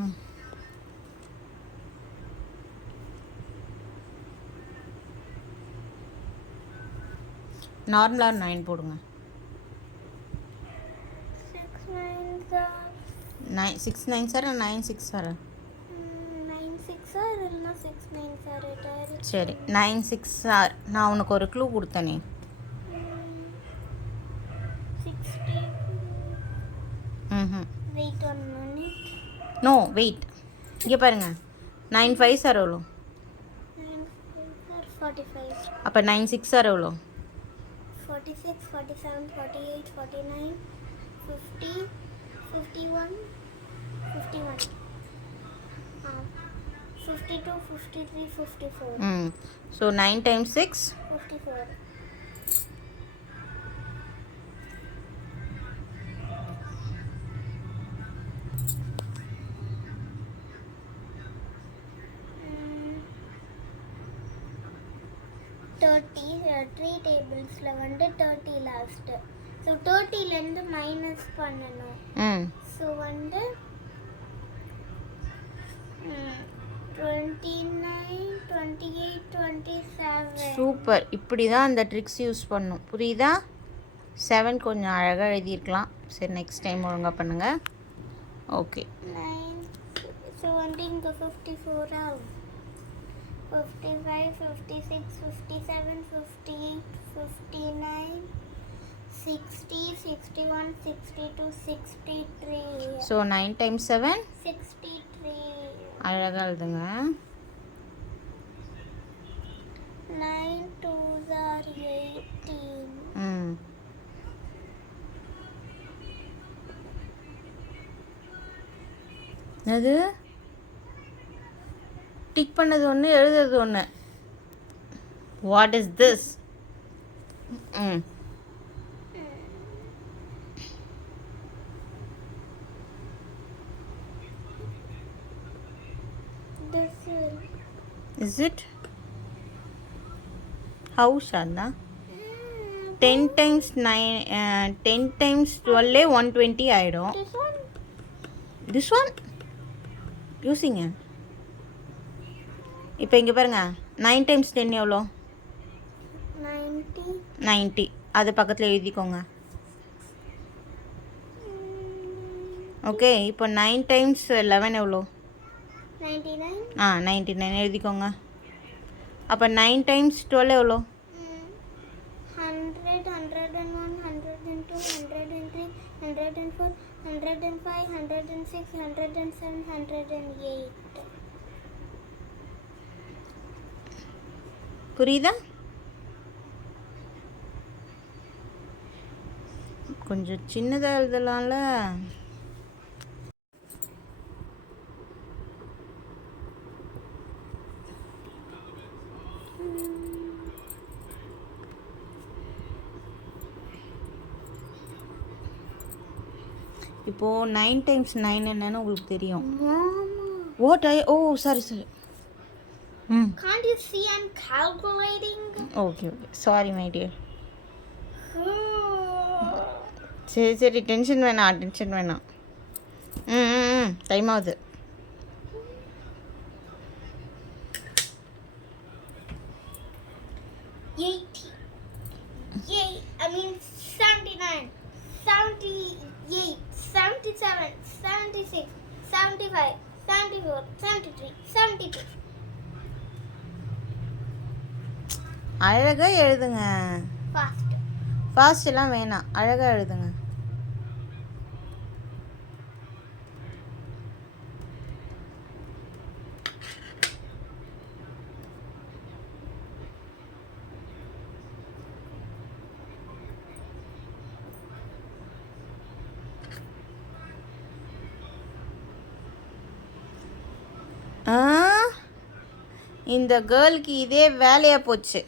ம், நார்மலாக 9 போடுங்க. 6 9 சார் 9 6 சார். 9 6 சார் இல்லைன்னா 6 9 சார். சரி 9 6 சார். நான் உனக்கு ஒரு க்ளூ கொடுத்தனே. 60. ம் வெயிட் 1 minute. நோ வெயிட், இங்கே பாருங்க. 9 5 சார் எவ்வளோ? 9 5 45. அப்போ 9 6 சார் எவ்வளோ? 46 47 48 49 50 51 51 52 53 54. ஸோ 9 times 6 54. த்ரீ டேபிள்ஸில் வந்து 30 லாஸ்ட்டு. ஸோ 30லேருந்து மைனஸ் பண்ணணும். ஸோ வந்து 29 28 27. சூப்பர். இப்படி தான் அந்த ட்ரிக்ஸ் யூஸ் பண்ணும், புரியுதா? 7 கொஞ்சம் அழகாக எழுதியிருக்கலாம். சரி நெக்ஸ்ட் டைம் ஒழுங்காக பண்ணுங்கள். ஓகே. 9. ஸோ வந்து இங்கே 54 ஆகும். 55 56 57 58 59 60 61 62 63. ஸோ 9 times 7 63. அழகாக எழுதுங்க. 9 2s are 18. அது டிக் பண்ணது ஒன்று, எழுதுறது ஒன்று. What is this? Is it? How, Shadna? 10 times 9 10 times 12 120 ஆயிடும். This one யூஸிங்க. இப்போ இங்கே பாருங்க, 9 times 10 எவ்வளோ? 90. 90. அது பக்கத்தில் எழுதிக்கோங்க. ஓகே. இப்போ 9 times 11 எவ்வளோ? 99. 99 எழுதிக்கோங்க. அப்போ 9 times 12 எவ்வளோ? 100 101 102 103 104 105 106 107 108. புரியுதா? கொஞ்சம் சின்னதாக எழுதலாம்ல. இப்போது 9 times 9 என்னன்னு உங்களுக்கு தெரியும். What sorry. Can't you see I'm calculating? Okay sorry my dear. சரி டென்ஷன் வேணாம். டைம் ஆகுது. I mean 79 78 77 76 75 74 73 72. அழகாக எழுதுங்க. ஃபாஸ்ட்லாம் வேணாம், அழகாக எழுதுங்க. இந்த கேர்ளுக்கு இதே வேலையாக போச்சு.